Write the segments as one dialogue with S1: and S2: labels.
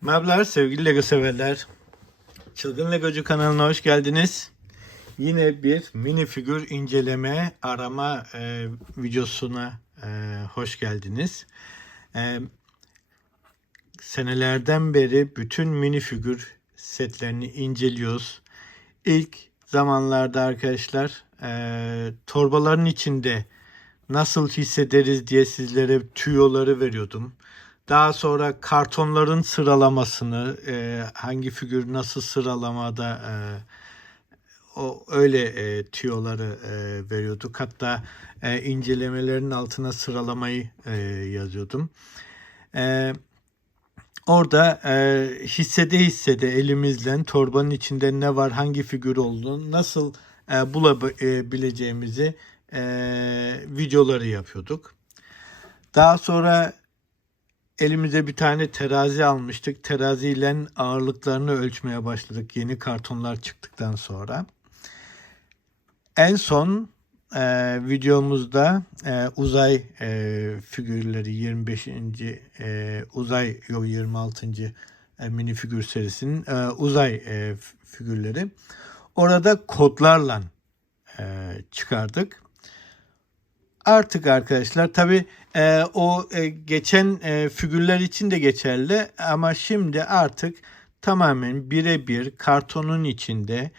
S1: Merhabalar sevgili Lego severler. Çılgın Legocu kanalına hoş geldiniz. Yine bir mini figür inceleme arama e, videosuna e, hoş geldiniz. E, senelerden beri bütün mini figür setlerini inceliyoruz. İlk zamanlarda arkadaşlar e, torbaların içinde nasıl hissederiz diye sizlere tüyoları veriyordum. Daha sonra kartonların sıralamasını, e, hangi figür nasıl sıralamada e, o öyle e, tüyoları e, veriyorduk. Hatta e, incelemelerin altına sıralamayı e, yazıyordum. E, orada e, hissede hissede elimizle torbanın içinde ne var, hangi figür olduğunu nasıl e, bulabileceğimizi e, videoları yapıyorduk. Daha sonra elimize bir tane terazi almıştık. Teraziyle ağırlıklarını ölçmeye başladık yeni kartonlar çıktıktan sonra. En son e, videomuzda e, uzay e, figürleri 25. E, uzay yok 26. E, mini figür serisinin e, uzay e, figürleri. Orada kodlarla e, çıkardık. Artık arkadaşlar tabi e, o e, geçen e, figürler için de geçerli ama şimdi artık tamamen birebir kartonun içinde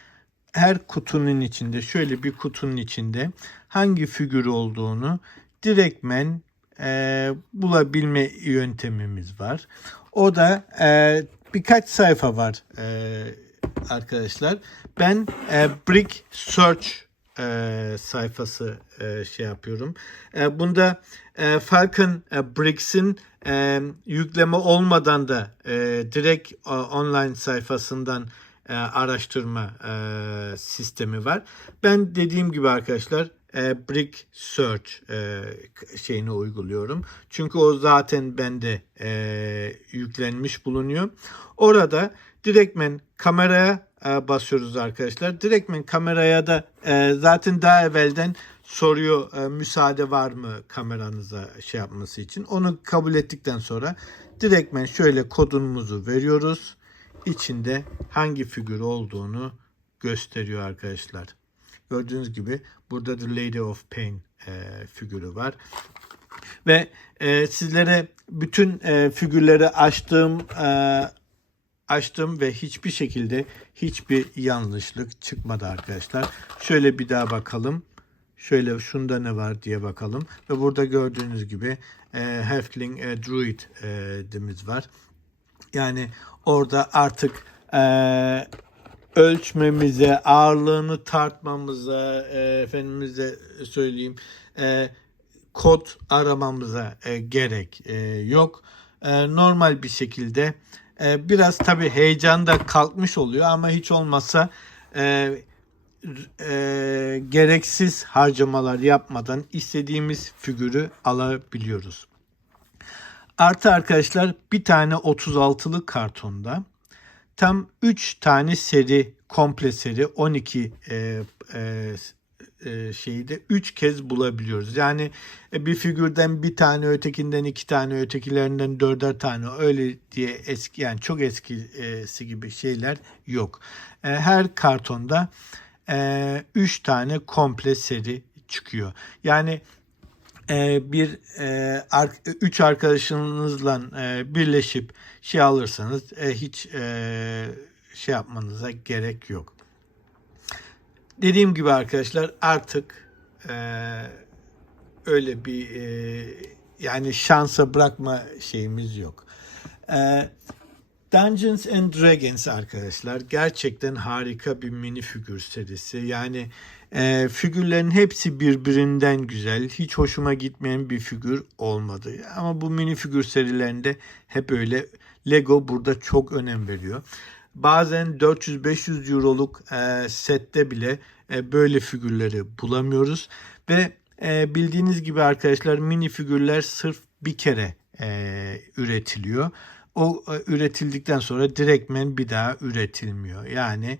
S1: her kutunun içinde şöyle bir kutunun içinde hangi figür olduğunu direktmen e, bulabilme yöntemimiz var. O da e, birkaç sayfa var e, arkadaşlar. Ben e, Brick Search e, sayfası e, şey yapıyorum. E, bunda e, Falcon e, Bricks'in e, yükleme olmadan da e, direkt e, online sayfasından e, araştırma e, sistemi var. Ben dediğim gibi arkadaşlar e, Brick Search e, şeyini uyguluyorum. Çünkü o zaten bende e, yüklenmiş bulunuyor. Orada direktmen kameraya e, basıyoruz arkadaşlar. Direktmen kameraya da e, zaten daha evvelden soruyor e, müsaade var mı kameranıza şey yapması için. Onu kabul ettikten sonra direktmen şöyle kodumuzu veriyoruz. İçinde hangi figür olduğunu gösteriyor arkadaşlar. Gördüğünüz gibi burada The Lady of Pain e, figürü var. Ve e, sizlere bütün e, figürleri açtığım e, açtım ve hiçbir şekilde hiçbir yanlışlık çıkmadı arkadaşlar. Şöyle bir daha bakalım. Şöyle şunda ne var diye bakalım. Ve burada gördüğünüz gibi e, Halfling e, Druid e, var. Yani orada artık e, ölçmemize, ağırlığını tartmamıza, e, efendimize söyleyeyim, e, kod aramamıza e, gerek e, yok. E, normal bir şekilde e, biraz tabi heyecan da kalkmış oluyor ama hiç olmazsa e, e, gereksiz harcamalar yapmadan istediğimiz figürü alabiliyoruz. Artı arkadaşlar bir tane 36'lık kartonda tam 3 tane seri komple seri 12 e, e, e, şeyi de 3 kez bulabiliyoruz. Yani e, bir figürden bir tane ötekinden iki tane ötekilerinden dörder tane öyle diye eski yani çok eskisi gibi şeyler yok. E, her kartonda 3 tane komple seri çıkıyor. Yani e, bir e, üç arkadaşınızla e, birleşip şey alırsanız e, hiç e, şey yapmanıza gerek yok. Dediğim gibi arkadaşlar artık e, öyle bir e, yani şansa bırakma şeyimiz yok. E, Dungeons and Dragons arkadaşlar gerçekten harika bir mini figür serisi. Yani e, figürlerin hepsi birbirinden güzel. Hiç hoşuma gitmeyen bir figür olmadı. Ama bu mini figür serilerinde hep öyle. Lego burada çok önem veriyor. Bazen 400-500 euroluk e, sette bile e, böyle figürleri bulamıyoruz. Ve e, bildiğiniz gibi arkadaşlar mini figürler sırf bir kere üretiliyor o üretildikten sonra direktmen bir daha üretilmiyor. Yani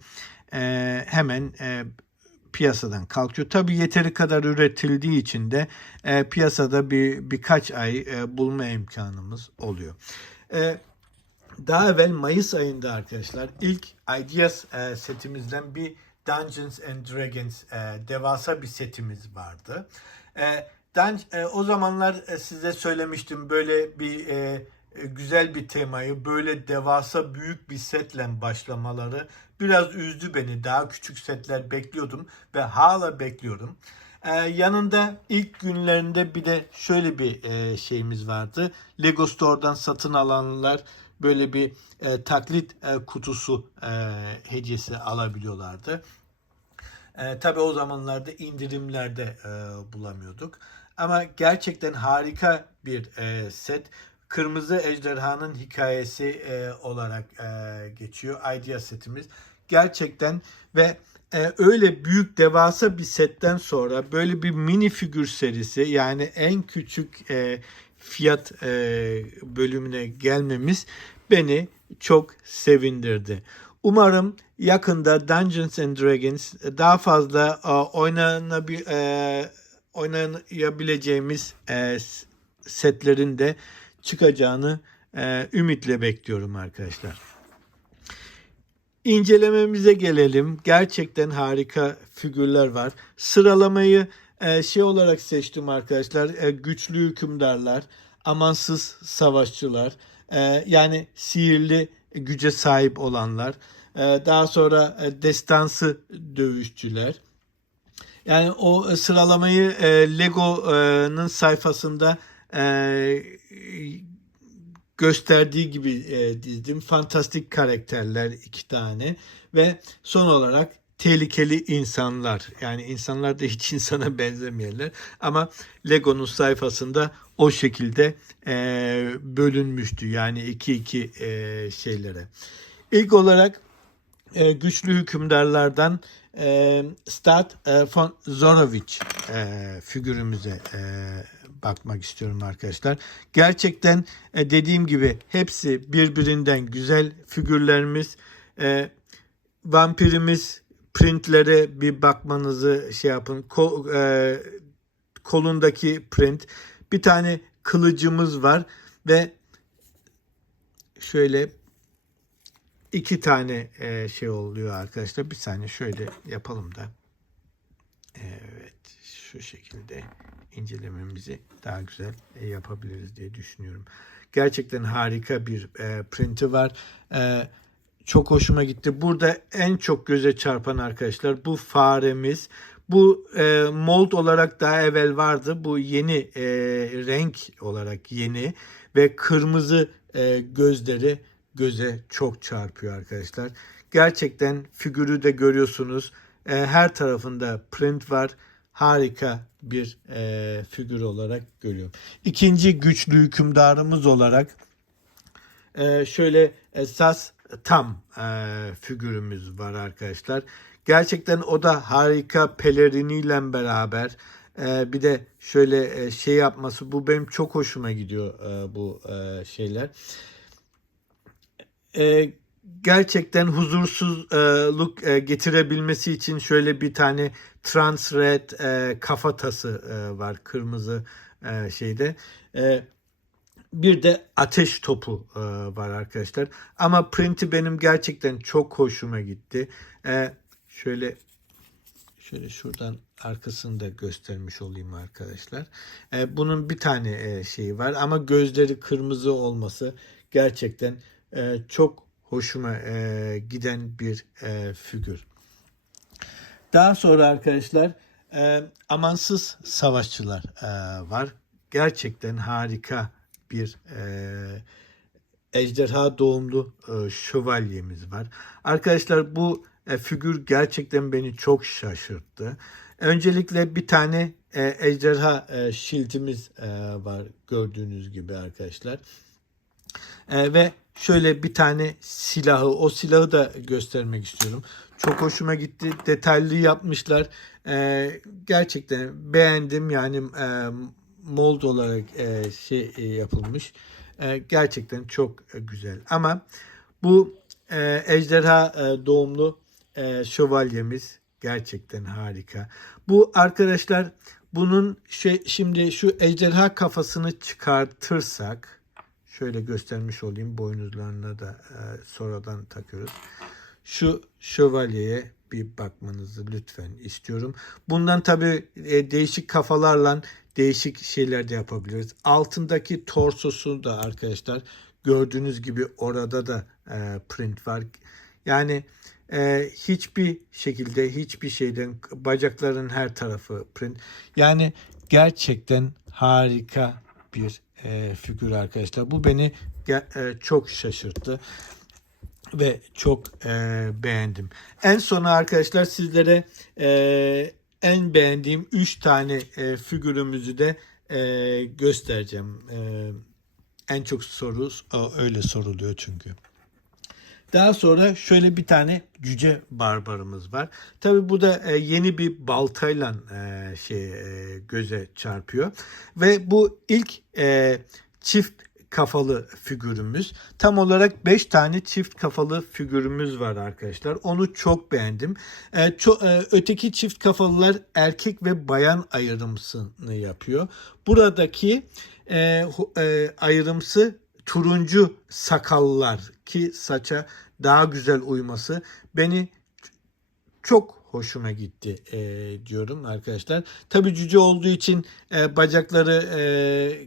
S1: hemen piyasadan kalkıyor. Tabii yeteri kadar üretildiği için de e, piyasada bir birkaç ay e, bulma imkanımız oluyor. E, daha evvel Mayıs ayında arkadaşlar ilk Ideas e, setimizden bir Dungeons and Dragons e, devasa bir setimiz vardı. E, Dun- e, o zamanlar e, size söylemiştim böyle bir e, e, güzel bir temayı böyle devasa büyük bir setle başlamaları biraz üzdü beni. Daha küçük setler bekliyordum ve hala bekliyorum. Ee, yanında ilk günlerinde bir de şöyle bir e, şeyimiz vardı. Lego Store'dan satın alanlar böyle bir e, taklit e, kutusu e, hediyesi alabiliyorlardı. E, tabii o zamanlarda indirimlerde e, bulamıyorduk. Ama gerçekten harika bir e, set. Kırmızı Ejderhanın hikayesi e, olarak e, geçiyor. Idea setimiz. Gerçekten ve e, öyle büyük devasa bir setten sonra böyle bir mini figür serisi yani en küçük e, fiyat e, bölümüne gelmemiz beni çok sevindirdi. Umarım yakında Dungeons and Dragons daha fazla e, oynanabil e, oynayabileceğimiz e, setlerin de çıkacağını e, ümitle bekliyorum arkadaşlar. İncelememize gelelim. Gerçekten harika figürler var. Sıralamayı e, şey olarak seçtim arkadaşlar. E, güçlü hükümdarlar, amansız savaşçılar, e, yani sihirli güce sahip olanlar, daha sonra destansı dövüşçüler. Yani o sıralamayı e, Lego'nun sayfasında gösterdiği gibi dizdim. Fantastik karakterler iki tane ve son olarak tehlikeli insanlar. Yani insanlar da hiç insana benzemeyenler ama Lego'nun sayfasında o şekilde e, bölünmüştü. Yani iki iki e, şeylere. İlk olarak e, güçlü hükümdarlardan e, Stad e, von Zorowicz e, figürümüze e, bakmak istiyorum arkadaşlar. Gerçekten e, dediğim gibi hepsi birbirinden güzel figürlerimiz. E, vampirimiz printlere bir bakmanızı şey yapın. Ko- e, kolundaki print. Bir tane kılıcımız var ve şöyle iki tane e, şey oluyor arkadaşlar. Bir saniye şöyle yapalım da. Evet şu şekilde incelememizi daha güzel e, yapabiliriz diye düşünüyorum. Gerçekten harika bir e, printi var. E, çok hoşuma gitti. Burada en çok göze çarpan arkadaşlar bu faremiz. Bu e, mold olarak daha evvel vardı. Bu yeni e, renk olarak yeni ve kırmızı e, gözleri göze çok çarpıyor arkadaşlar. Gerçekten figürü de görüyorsunuz. E, her tarafında print var. Harika bir e, figür olarak görüyorum. İkinci güçlü hükümdarımız olarak e, şöyle esas tam e, figürümüz var arkadaşlar. Gerçekten o da harika peleriniyle beraber e, bir de şöyle e, şey yapması bu benim çok hoşuma gidiyor e, bu e, şeyler. E, gerçekten huzursuzluk e, getirebilmesi için şöyle bir tane trans red e, kafatası e, var kırmızı e, şeyde. E, bir de ateş topu e, var arkadaşlar. Ama printi benim gerçekten çok hoşuma gitti. E, şöyle şöyle şuradan arkasını da göstermiş olayım arkadaşlar. E, bunun bir tane e, şeyi var ama gözleri kırmızı olması gerçekten e, çok hoşuma e, giden bir e, figür. Daha sonra arkadaşlar e, amansız savaşçılar e, var. Gerçekten harika bir e, ejderha doğumlu e, şövalyemiz var. Arkadaşlar bu e, figür gerçekten beni çok şaşırttı. Öncelikle bir tane e, ejderha e, şiltimiz e, var gördüğünüz gibi arkadaşlar. E, ve şöyle bir tane silahı, o silahı da göstermek istiyorum. Çok hoşuma gitti. Detaylı yapmışlar. E, gerçekten beğendim. Yani e, mold olarak e, şey e, yapılmış. E, gerçekten çok e, güzel. Ama bu e, ejderha e, doğumlu e, şövalyemiz gerçekten harika. Bu arkadaşlar bunun şey şimdi şu ejderha kafasını çıkartırsak şöyle göstermiş olayım. Boynuzlarına da e, sonradan takıyoruz. Şu şövalyeye bir bakmanızı lütfen istiyorum. Bundan tabii e, değişik kafalarla değişik şeyler de yapabiliriz. Altındaki torsosu da arkadaşlar gördüğünüz gibi orada da e, print var. Yani e, hiçbir şekilde hiçbir şeyden bacakların her tarafı print. Yani gerçekten harika bir e, figür arkadaşlar. Bu beni çok şaşırttı ve çok e, beğendim. En sona arkadaşlar sizlere e, en beğendiğim 3 tane e, figürümüzü de e, göstereceğim. E, en çok soru öyle soruluyor çünkü. Daha sonra şöyle bir tane cüce barbarımız var. Tabi bu da e, yeni bir baltayla e, şey e, göze çarpıyor. Ve bu ilk e, çift kafalı figürümüz. Tam olarak 5 tane çift kafalı figürümüz var arkadaşlar. Onu çok beğendim. E, ço- e, öteki çift kafalılar erkek ve bayan ayrımsını yapıyor. Buradaki e, e, ayrımsı turuncu sakallar ki saça daha güzel uyması beni çok hoşuma gitti e, diyorum arkadaşlar. Tabii cüce olduğu için e, bacakları e,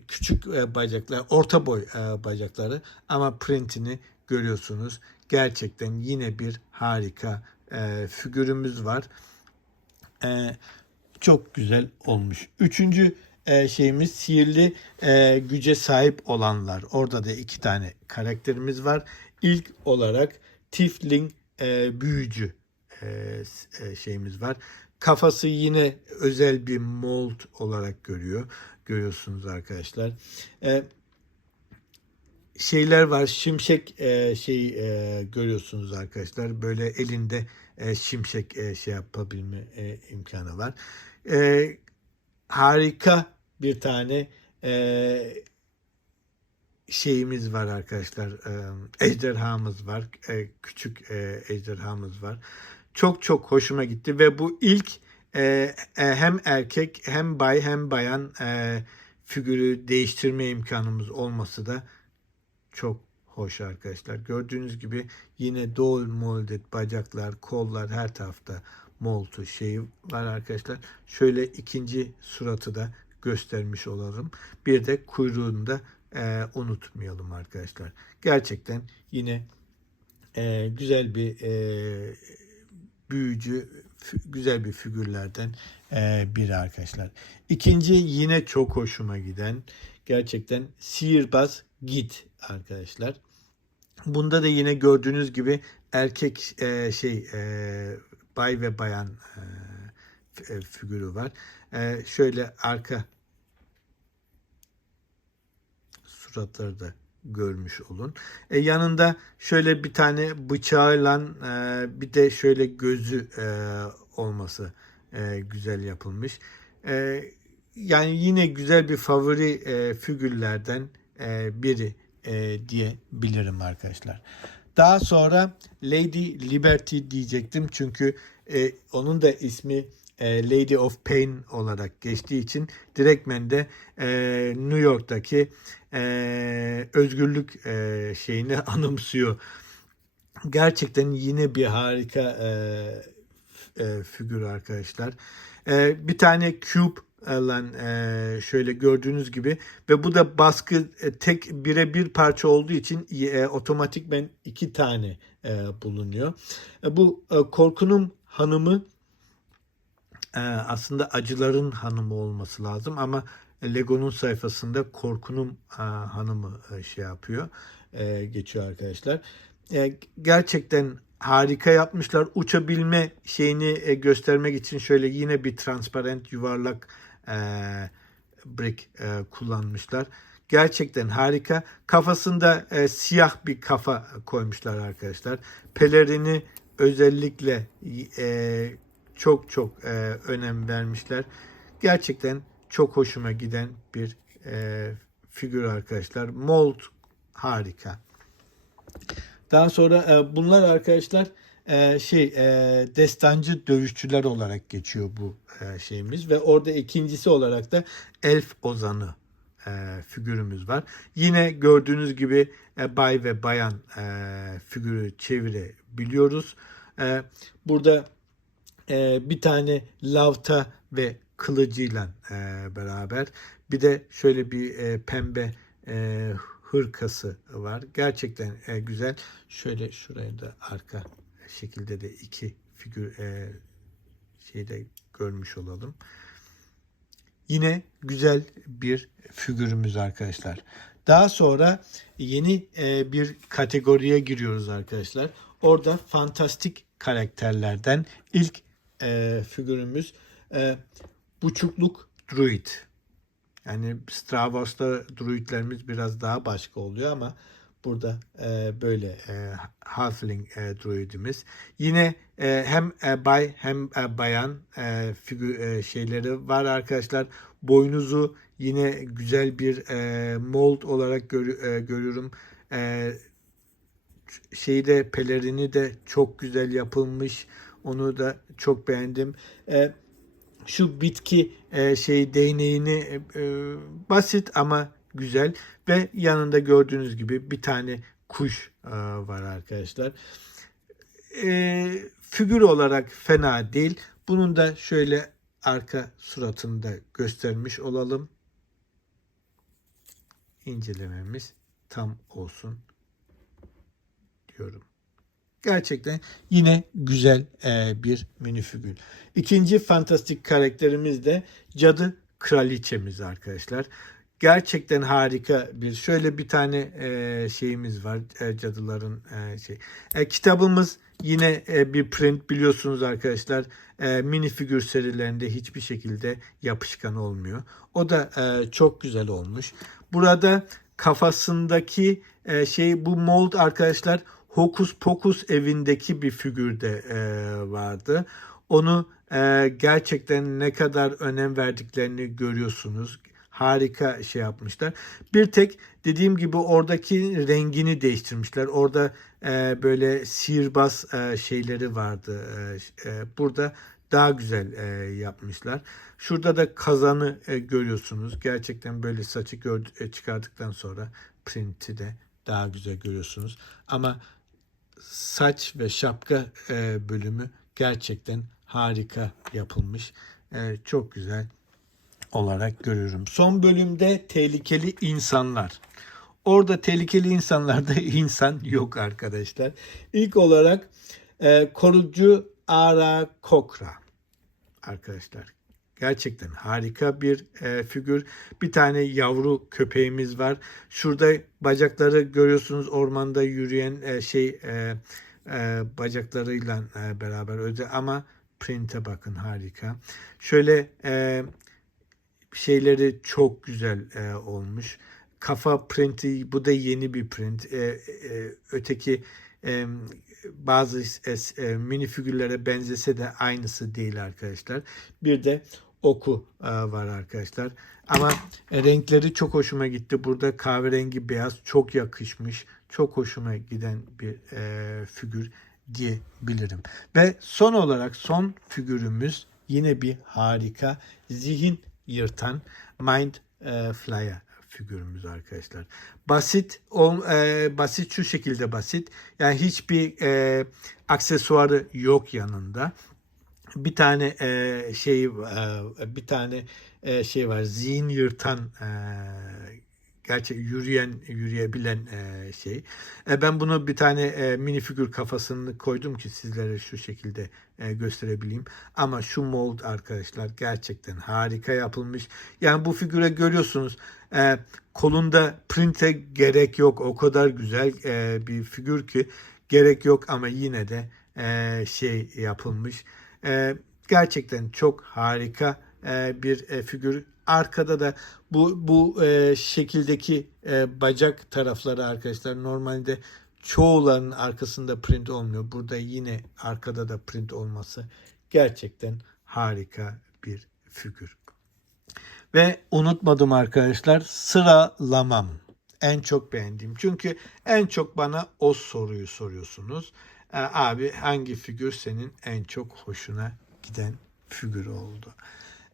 S1: küçük e, bacaklar, orta boy e, bacakları ama printini görüyorsunuz. Gerçekten yine bir harika e, figürümüz var. E, çok güzel olmuş. Üçüncü e, şeyimiz sihirli e, güce sahip olanlar. Orada da iki tane karakterimiz var. İlk olarak Tifling e, büyücü şeyimiz var. Kafası yine özel bir mold olarak görüyor. Görüyorsunuz arkadaşlar. E, şeyler var. Şimşek e, şey e, görüyorsunuz arkadaşlar. Böyle elinde e, şimşek e, şey yapabilme e, imkanı var. E, harika bir tane e, şeyimiz var arkadaşlar. E, ejderhamız var. E, küçük e, ejderhamız var. Çok çok hoşuma gitti ve bu ilk e, e, hem erkek hem bay hem bayan e, figürü değiştirme imkanımız olması da çok hoş arkadaşlar. Gördüğünüz gibi yine doğal molded bacaklar, kollar her tarafta moltu şeyi var arkadaşlar. Şöyle ikinci suratı da göstermiş olalım. Bir de kuyruğunu da e, unutmayalım arkadaşlar. Gerçekten yine e, güzel bir e, büyücü, güzel bir figürlerden biri arkadaşlar. İkinci yine çok hoşuma giden gerçekten sihirbaz git arkadaşlar. Bunda da yine gördüğünüz gibi erkek e, şey e, bay ve bayan e, figürü var. E, şöyle arka suratları da görmüş olun. E, yanında şöyle bir tane bıçağıyla e, bir de şöyle gözü e, olması e, güzel yapılmış. E, yani yine güzel bir favori e, figürlerden e, biri e, diyebilirim arkadaşlar. Daha sonra Lady Liberty diyecektim çünkü e, onun da ismi e, Lady of Pain olarak geçtiği için direktmen de e, New York'taki e, özgürlük e, şeyini anımsıyor. Gerçekten yine bir harika e, e, figür arkadaşlar. E, bir tane cube lan e, şöyle gördüğünüz gibi ve bu da baskı e, tek birebir parça olduğu için e, otomatikmen iki tane e, bulunuyor. E, bu e, korkunun hanımı aslında acıların hanımı olması lazım ama Lego'nun sayfasında korkunun e, hanımı e, şey yapıyor e, geçiyor arkadaşlar. Gerçekten harika yapmışlar. Uçabilme şeyini göstermek için şöyle yine bir transparent yuvarlak brick kullanmışlar. Gerçekten harika. Kafasında siyah bir kafa koymuşlar arkadaşlar. Pelerini özellikle çok çok e, önem vermişler. Gerçekten çok hoşuma giden bir e, figür arkadaşlar. Mold harika. Daha sonra e, bunlar arkadaşlar e, şey e, destancı dövüşçüler olarak geçiyor bu e, şeyimiz ve orada ikincisi olarak da elf ozanı e, figürümüz var. Yine gördüğünüz gibi e, bay ve bayan e, figürü çevirebiliyoruz. E, burada e, bir tane lavta ve kılıcıyla e, beraber bir de şöyle bir e, pembe e, hırkası var. Gerçekten e, güzel. Şöyle şuraya da arka şekilde de iki figür e, şeyde görmüş olalım. Yine güzel bir figürümüz arkadaşlar. Daha sonra yeni e, bir kategoriye giriyoruz arkadaşlar. Orada fantastik karakterlerden ilk e, figürümüz e, buçukluk druid. Yani Star Wars'ta druidlerimiz biraz daha başka oluyor ama burada e, böyle e, halfling e, druidimiz. Yine e, hem e, bay hem e, bayan e, figür e, şeyleri var arkadaşlar. Boynuzu yine güzel bir e, mold olarak gör, e, görüyorum. E, şeyde pelerini de çok güzel yapılmış. Onu da çok beğendim. E, şu bitki e, şey değneğini e, e, basit ama güzel ve yanında gördüğünüz gibi bir tane kuş e, var arkadaşlar. E, figür olarak fena değil. Bunun da şöyle arka suratını da göstermiş olalım. İncelememiz tam olsun diyorum. Gerçekten yine güzel e, bir minifigür. İkinci fantastik karakterimiz de cadı kraliçemiz arkadaşlar. Gerçekten harika bir şöyle bir tane e, şeyimiz var e, cadıların e, şey. E, kitabımız yine e, bir print biliyorsunuz arkadaşlar. E, minifigür serilerinde hiçbir şekilde yapışkan olmuyor. O da e, çok güzel olmuş. Burada kafasındaki e, şey bu mold arkadaşlar Hokus Pokus evindeki bir figürde e, vardı. Onu e, gerçekten ne kadar önem verdiklerini görüyorsunuz. Harika şey yapmışlar. Bir tek dediğim gibi oradaki rengini değiştirmişler. Orada e, böyle sihirbaz e, şeyleri vardı. E, e, burada daha güzel e, yapmışlar. Şurada da kazanı e, görüyorsunuz. Gerçekten böyle saçı gör, e, çıkardıktan sonra printi de daha güzel görüyorsunuz. Ama saç ve şapka e, bölümü gerçekten harika yapılmış. E, çok güzel olarak görüyorum. Son bölümde tehlikeli insanlar. Orada tehlikeli insanlarda insan yok arkadaşlar. İlk olarak e, korucu Ara Kokra arkadaşlar. Gerçekten harika bir e, figür. Bir tane yavru köpeğimiz var. Şurada bacakları görüyorsunuz ormanda yürüyen e, şey e, e, bacaklarıyla e, beraber öde ama print'e bakın harika. Şöyle e, şeyleri çok güzel e, olmuş. Kafa printi bu da yeni bir print. E, e, öteki e, bazı e, e, mini figürlere benzese de aynısı değil arkadaşlar. Bir de oku e, var arkadaşlar. Ama e, renkleri çok hoşuma gitti. Burada kahverengi beyaz çok yakışmış. Çok hoşuma giden bir e, figür diyebilirim. Ve son olarak son figürümüz yine bir harika zihin yırtan Mind e, Flyer figürümüz arkadaşlar. Basit ol, e, basit şu şekilde basit. Yani hiçbir e, aksesuarı yok yanında. Bir tane e, şey e, bir tane e, şey var. Zihin yırtan e, gerçek yürüyen yürüyebilen e, şey. E, ben bunu bir tane e, mini figür kafasını koydum ki sizlere şu şekilde e, gösterebileyim. Ama şu mold arkadaşlar gerçekten harika yapılmış. Yani bu figüre görüyorsunuz e, kolunda printe gerek yok. O kadar güzel e, bir figür ki gerek yok ama yine de e, şey yapılmış. E, gerçekten çok harika e, bir e, figür. Arkada da bu bu e, şekildeki bacak tarafları arkadaşlar normalde çoğularının arkasında print olmuyor. Burada yine arkada da print olması gerçekten harika bir figür. Ve unutmadım arkadaşlar sıralamam. En çok beğendiğim. Çünkü en çok bana o soruyu soruyorsunuz. Abi hangi figür senin en çok hoşuna giden figür oldu?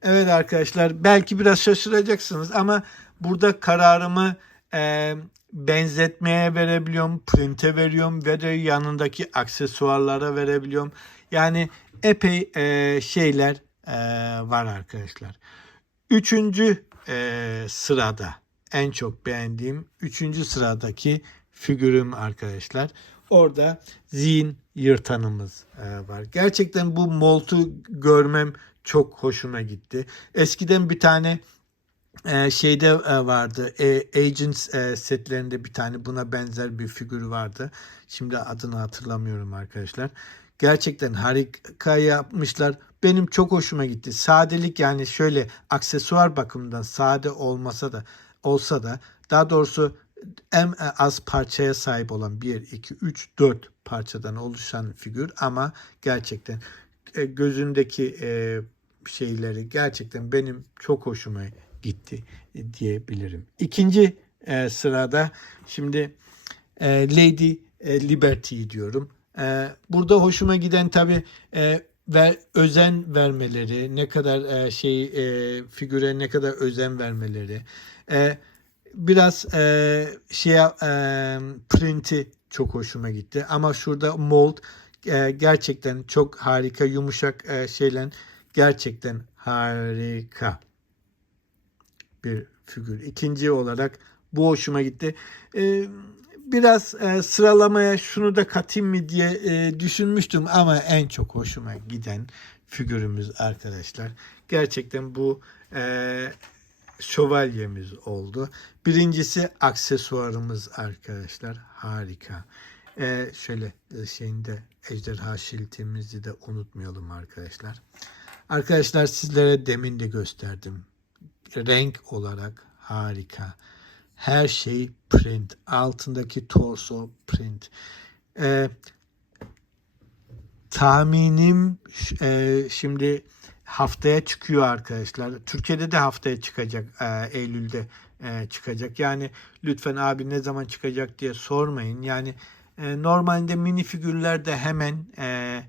S1: Evet arkadaşlar belki biraz şaşıracaksınız ama burada kararımı e, benzetmeye verebiliyorum, printe veriyorum ve de yanındaki aksesuarlara verebiliyorum. Yani epey e, şeyler e, var arkadaşlar. Üçüncü e, sırada en çok beğendiğim üçüncü sıradaki figürüm arkadaşlar. Orada zihin yırtanımız e, var. Gerçekten bu moltu görmem çok hoşuma gitti. Eskiden bir tane e, şeyde e, vardı. Agents setlerinde bir tane buna benzer bir figür vardı. Şimdi adını hatırlamıyorum arkadaşlar. Gerçekten harika yapmışlar. Benim çok hoşuma gitti. Sadelik yani şöyle aksesuar bakımından sade olmasa da olsa da daha doğrusu en az parçaya sahip olan 1, 2, 3, 4 parçadan oluşan figür ama gerçekten e, gözündeki e, şeyleri gerçekten benim çok hoşuma gitti e, diyebilirim. İkinci e, sırada şimdi e, Lady e, Liberty diyorum. E, burada hoşuma giden tabi e, ve özen vermeleri, ne kadar e, şey e, figüre ne kadar özen vermeleri. Biraz e, şey e, printi çok hoşuma gitti. Ama şurada mold e, gerçekten çok harika, yumuşak e, şeyle gerçekten harika bir figür. İkinci olarak bu hoşuma gitti. E, biraz e, sıralamaya şunu da katayım mı diye e, düşünmüştüm ama en çok hoşuma giden figürümüz arkadaşlar. Gerçekten bu e, şövalyemiz oldu. Birincisi aksesuarımız arkadaşlar. Harika. E, şöyle e, şeyinde ejderha şiltimizi de unutmayalım arkadaşlar. Arkadaşlar sizlere demin de gösterdim. Renk olarak harika. Her şey print. Altındaki torso print. Ee, tahminim e, şimdi haftaya çıkıyor arkadaşlar. Türkiye'de de haftaya çıkacak. E, Eylül'de e, çıkacak. Yani lütfen abi ne zaman çıkacak diye sormayın. Yani e, normalde mini figürler de hemen e,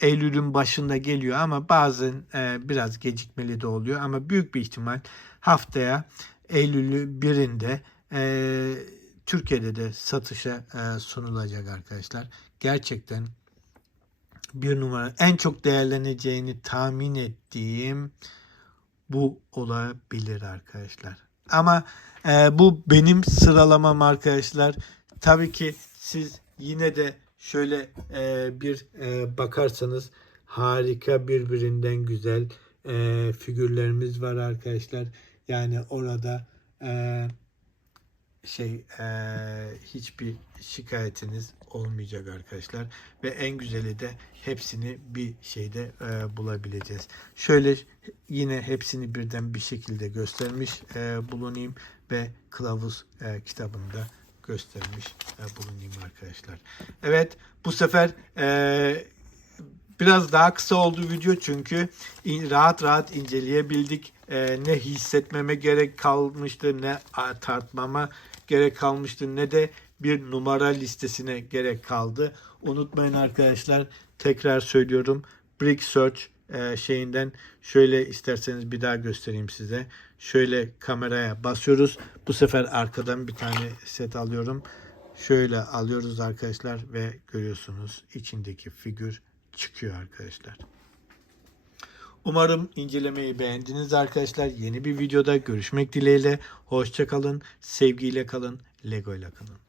S1: Eylül'ün başında geliyor ama bazen e, biraz gecikmeli de oluyor. Ama büyük bir ihtimal haftaya Eylül'ü birinde e, Türkiye'de de satışa e, sunulacak arkadaşlar. Gerçekten bir numara en çok değerleneceğini tahmin ettiğim bu olabilir arkadaşlar. Ama e, bu benim sıralamam arkadaşlar. Tabii ki siz yine de şöyle e, bir e, bakarsanız harika birbirinden güzel e, figürlerimiz var arkadaşlar. Yani orada e, şey e, hiçbir şikayetiniz olmayacak arkadaşlar ve en güzeli de hepsini bir şeyde e, bulabileceğiz. Şöyle yine hepsini birden bir şekilde göstermiş e, bulunayım ve kılavuz e, kitabında göstermiş e, bulunayım arkadaşlar. Evet bu sefer e, biraz daha kısa oldu video çünkü rahat rahat inceleyebildik. E, ne hissetmeme gerek kalmıştı ne tartmama gerek kalmıştı ne de bir numara listesine gerek kaldı. Unutmayın arkadaşlar tekrar söylüyorum Brick Search e, şeyinden şöyle isterseniz bir daha göstereyim size. Şöyle kameraya basıyoruz. Bu sefer arkadan bir tane set alıyorum. Şöyle alıyoruz arkadaşlar ve görüyorsunuz içindeki figür çıkıyor arkadaşlar. Umarım incelemeyi beğendiniz arkadaşlar. Yeni bir videoda görüşmek dileğiyle. Hoşçakalın, sevgiyle kalın, Lego ile kalın.